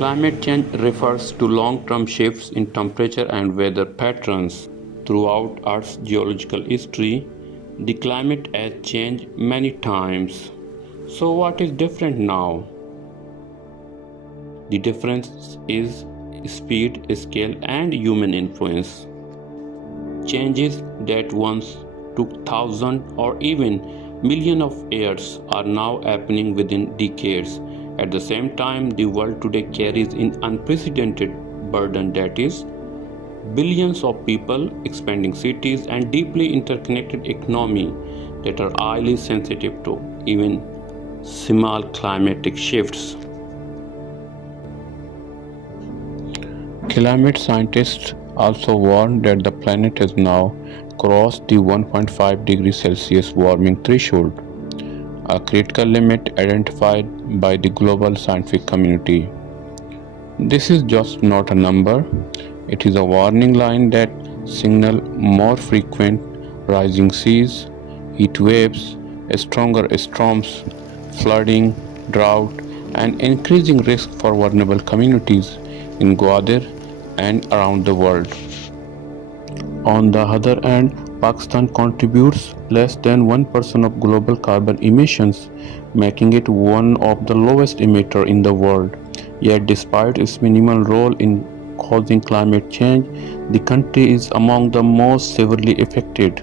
Climate change refers to long-term shifts in temperature and weather patterns. Throughout Earth's geological history, the climate has changed many times. So what is different now? The difference is speed, scale, and human influence. Changes that once took thousands or even millions of years are now happening within decades. At the same time, the world today carries an unprecedented burden, that is, billions of people, expanding cities, and deeply interconnected economy that are highly sensitive to even small climatic shifts. Climate scientists also warn that the planet has now crossed the 1.5 degrees Celsius warming threshold, a critical limit identified by the global scientific community. This is just not a number, it is a warning line that signals more frequent rising seas, heat waves, stronger storms, flooding, drought, and increasing risk for vulnerable communities in Gwadar and around the world. On the other hand, Pakistan contributes less than 1% of global carbon emissions, making it one of the lowest emitters in the world. Yet, despite its minimal role in causing climate change, the country is among the most severely affected.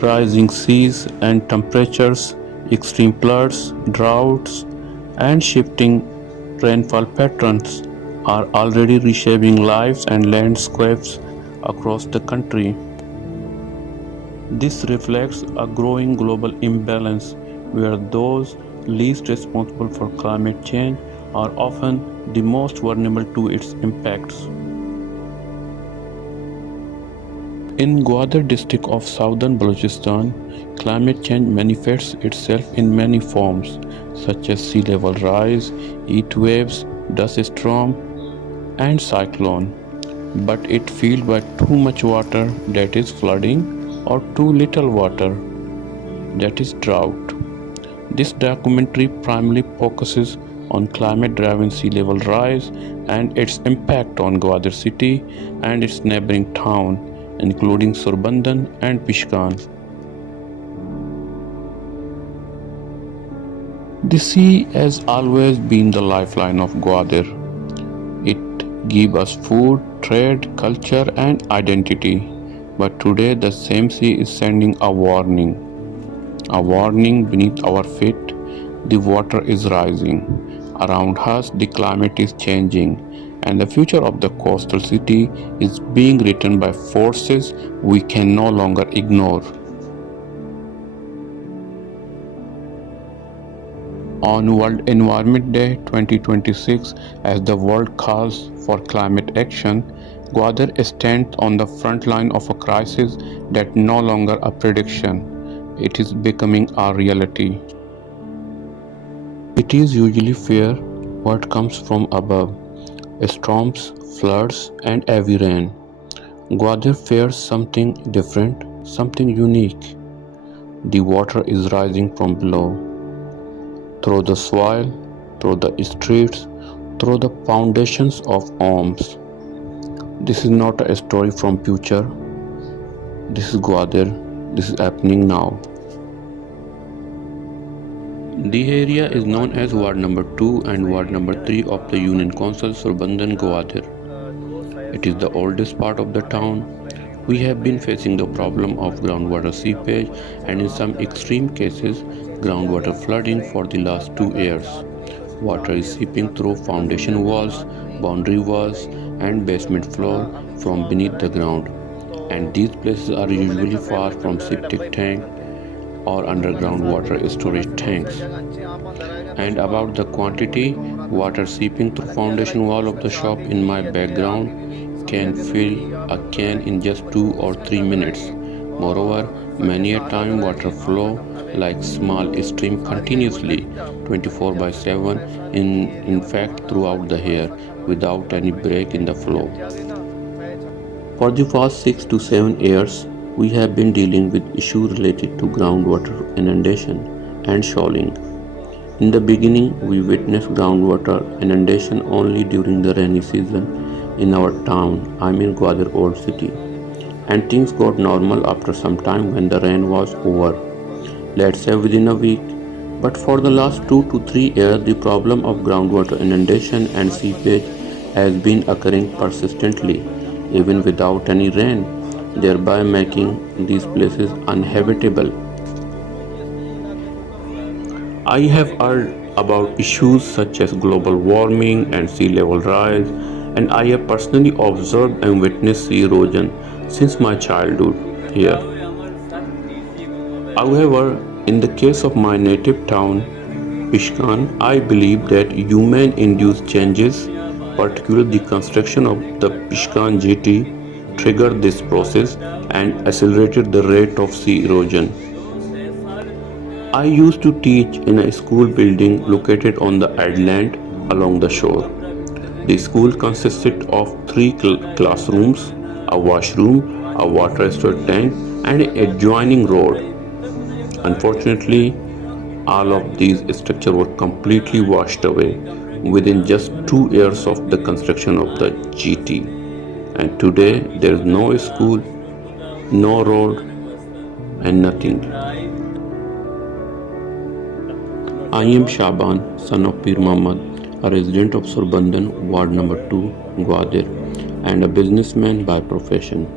Rising seas and temperatures, extreme floods, droughts, and shifting rainfall patterns are already reshaping lives and landscapes across the country. This reflects a growing global imbalance where those least responsible for climate change are often the most vulnerable to its impacts. In Gwadar district of southern Balochistan, climate change manifests itself in many forms, such as sea level rise, heat waves, dust storm, and cyclone. But it fueled by too much water, that is flooding, or too little water, that is drought. This documentary primarily focuses on climate-driven sea level rise and its impact on Gwadar city and its neighboring town, including Surbandhan and Pishkan. The sea has always been the lifeline of Gwadar. It gives us food, trade, culture, and identity. But today, the same sea is sending a warning. A warning beneath our feet. The water is rising. Around us, the climate is changing, and the future of the coastal city is being written by forces we can no longer ignore. On World Environment Day 2026, as the world calls for climate action, Gwadar stands on the front line of a crisis that no longer a prediction. It is becoming a reality. It is usually fear what comes from above, storms, floods, and heavy rain. Gwadar fears something different, something unique. The water is rising from below, through the soil, through the streets, through the foundations of homes. This is not a story from future. This is Gwadar. This is happening now. The area is known as Ward number 2 and Ward number 3 of the Union Council Surbandhan Gwadar. It is the oldest part of the town. We have been facing the problem of groundwater seepage and in some extreme cases groundwater flooding for the last 2 years. Water is seeping through foundation walls, boundary walls and basement floor from beneath the ground, and these places are usually far from septic tank or underground water storage tanks. And about the quantity, water seeping through foundation wall of the shop in my background can fill a can in just 2 or 3 minutes. Moreover, many a time water flow like small stream continuously 24/7 in fact throughout the year without any break in the flow. For the past 6 to 7 years, we have been dealing with issues related to groundwater inundation and shoaling. In the beginning, we witnessed groundwater inundation only during the rainy season in our town, I mean Gwadar Old City, and things got normal after some time when the rain was over, let's say within a week. But for the last 2 to 3 years, the problem of groundwater inundation and seepage has been occurring persistently, even without any rain, thereby making these places uninhabitable. I have heard about issues such as global warming and sea level rise, and I have personally observed and witnessed sea erosion since my childhood here. However, in the case of my native town, Pishkan, I believe that human induced changes, particularly the construction of the Pishkan jetty, triggered this process and accelerated the rate of sea erosion. I used to teach in a school building located on the island along the shore. The school consisted of three classrooms, a washroom, a water storage tank, and an adjoining road. Unfortunately, all of these structures were completely washed away within just 2 years of the construction of the GT. And today there is no school, no road, and nothing. I am Shaban, son of Pir Muhammad, a resident of Surbandan, Ward number 2, Gwadar, and a businessman by profession.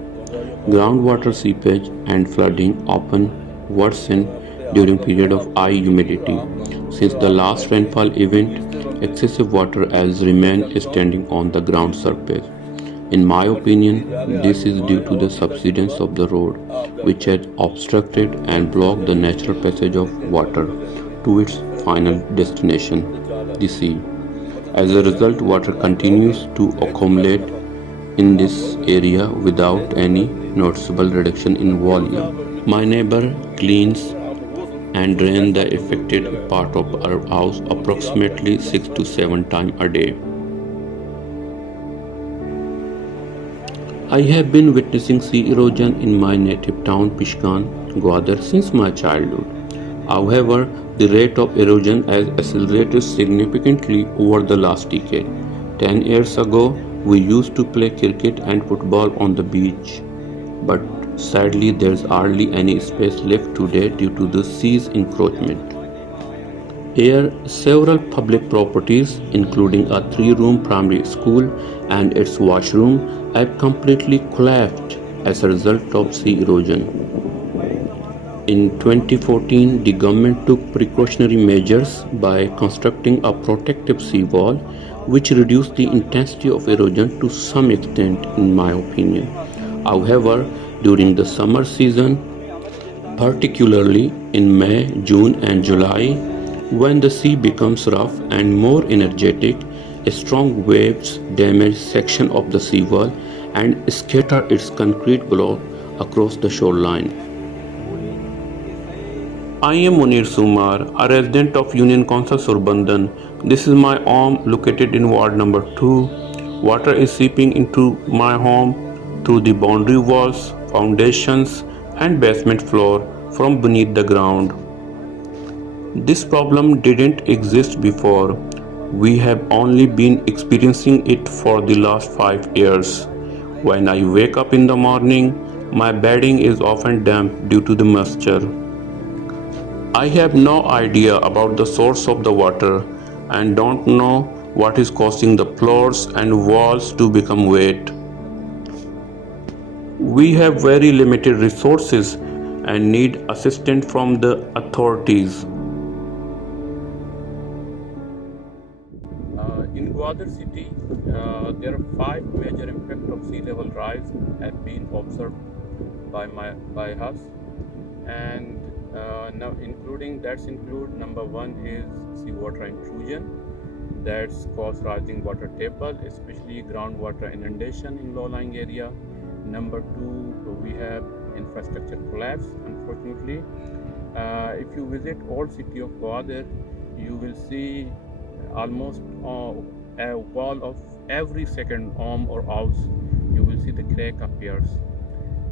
Groundwater seepage and flooding often worsen during period of high humidity. Since the last rainfall event, excessive water has remained standing on the ground surface. In my opinion, this is due to the subsidence of the road, which has obstructed and blocked the natural passage of water to its final destination, the sea. As a result, water continues to accumulate in this area without any noticeable reduction in volume. My neighbor cleans and drains the affected part of our house approximately 6 to 7 times a day. I have been witnessing sea erosion in my native town Pishkan, Gwadar since my childhood. However, the rate of erosion has accelerated significantly over the last decade. 10 years ago, we used to play cricket and football on the beach, but sadly, there's hardly any space left today due to the sea's encroachment. Here, several public properties, including a three-room primary school and its washroom, have completely collapsed as a result of sea erosion. In 2014, the government took precautionary measures by constructing a protective seawall, which reduced the intensity of erosion to some extent, in my opinion. However, during the summer season, particularly in May, June, and July, when the sea becomes rough and more energetic, strong waves damage section of the seawall and scatter its concrete block across the shoreline. I am Munir Sumar, a resident of Union Council Surbandan. This is my home located in Ward number 2. Water is seeping into my home through the boundary walls, foundations, and basement floor from beneath the ground. This problem didn't exist before. We have only been experiencing it for the last 5 years. When I wake up in the morning, my bedding is often damp due to the moisture. I have no idea about the source of the water and don't know what is causing the floors and walls to become wet. We have very limited resources and need assistance from the authorities. In Gwadar city, there are five major impacts of sea level rise have been observed by us, and now including that's include number one is seawater intrusion that's cause rising water table, especially groundwater inundation in low-lying area. Number two, we have infrastructure collapse. Unfortunately, if you visit old city of Gwadar, you will see almost a wall of every second home or house. You will see the crack appears.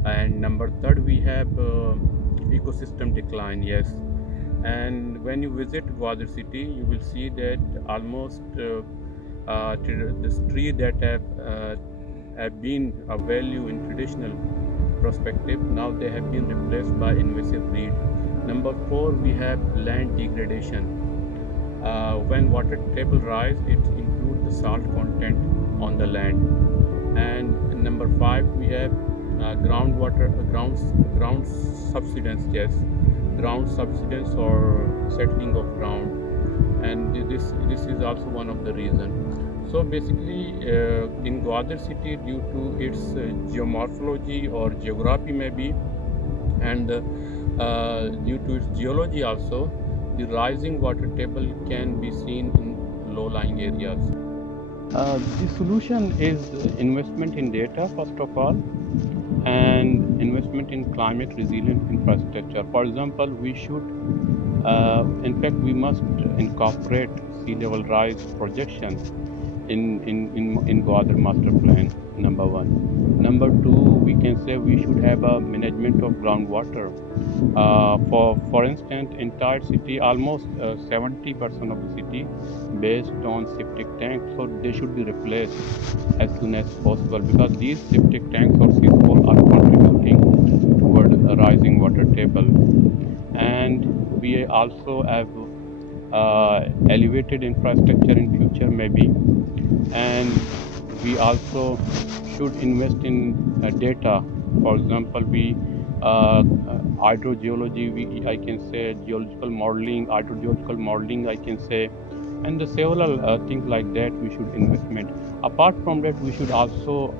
And number third, we have ecosystem decline. Yes, And when you visit Gwadar city, you will see that almost this tree that have been a value in traditional perspective, now they have been replaced by invasive breed. Number four, we have land degradation. When water table rise, it includes the salt content on the land. And number five, we have groundwater, ground subsidence. Yes, ground subsidence or settling of ground, and this is also one of the reason. So basically, in Gwadar city, due to its geomorphology or geography maybe, and due to its geology also, the rising water table can be seen in low-lying areas. The solution is investment in data, first of all, and investment in climate resilient infrastructure. For example, we should, in fact, we must incorporate sea level rise projection in Gwadar master plan, number one. Number two, we can say we should have a management of groundwater. For instance, entire city, almost 70% of the city based on septic tanks, so they should be replaced as soon as possible, because these septic tanks or cesspool are contributing toward a rising water table. And we also have elevated infrastructure in future maybe, and we also should invest in data. For example, we hydrogeology, I can say geological modeling, hydrogeological modeling, I can say, and the several things like that we should investment. Apart from that, we should also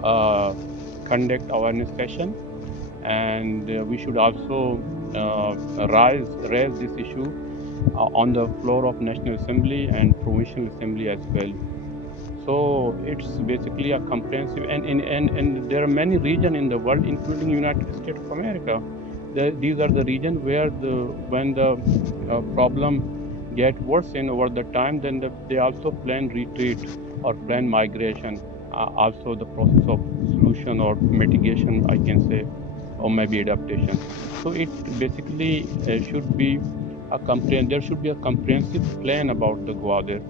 conduct awareness session, and we should also raise this issue on the floor of National Assembly and Provincial Assembly as well. So it's basically a comprehensive, and there are many regions in the world, including United States of America. These are the regions where when the problem get worse in over the time, then they also plan retreat or plan migration. Also the process of solution or mitigation, I can say, or maybe adaptation. So it basically should be there should be a comprehensive plan about the Gwadar.